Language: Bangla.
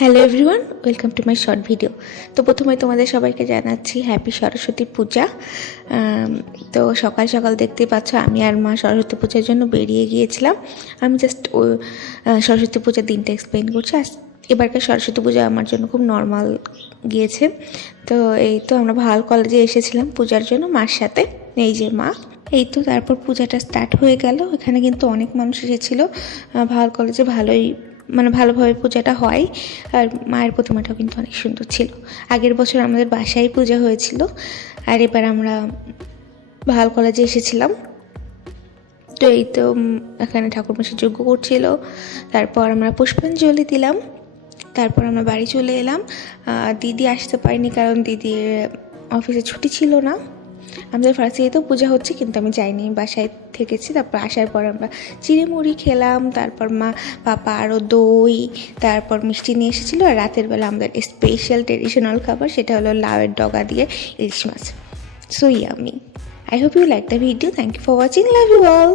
Hello everyone, welcome to my short video. তো প্রথমে তোমাদের সবাইকে জানাচ্ছি হ্যাপি সরস্বতী পূজা। তো সকাল সকাল দেখতে পাচ্ছ আমি আর মা সরস্বতী পূজার জন্য বেরিয়ে গিয়েছিলাম। আমি জাস্ট সরস্বতী পূজার দিনটা এক্সপ্লেন করছি। এবারকার সরস্বতী পূজা আমার জন্য খুব নর্মাল গিয়েছে। তো এই তো আমরা ভাল কলেজে এসেছিলাম পূজার জন্য মার সাথে, এই যে মা। এই তো তারপর পূজাটা স্টার্ট হয়ে গেল। এখানে কিন্তু অনেক মানুষ এসেছিলো। ভাল কলেজে ভালোভাবে পূজাটা হয়। আর মায়ের প্রতিমাটাও কিন্তু অনেক সুন্দর ছিল। আগের বছর আমাদের বাসায় পূজা হয়েছিল, আর এবার আমরা ভাল কলেজে এসেছিলাম। তো এই তো এখানে ঠাকুরমশাই যজ্ঞ করছিল, তারপর আমরা পুষ্পাঞ্জলি দিলাম, তারপর আমরা বাড়ি চলে এলাম। দিদি আসতে পারিনি কারণ দিদির অফিসে ছুটি ছিল না। আমাদের ফার্স্টে তো পূজা হচ্ছে, কিন্তু আমি যাইনি, বাসায় থেকেছি। তারপর আসার পর আমরা চিড়ে মুড়ি খেলাম, তারপর পাপা আরও দই, তারপর মিষ্টি নিয়ে এসেছিলো। আর রাতের বেলা আমাদের স্পেশাল ট্রেডিশনাল খাবার, সেটা হলো লাউয়ের ডগা দিয়ে ইলিশ মাছ। So yummy. I hope you like the video. Thank you for watching. Love you all.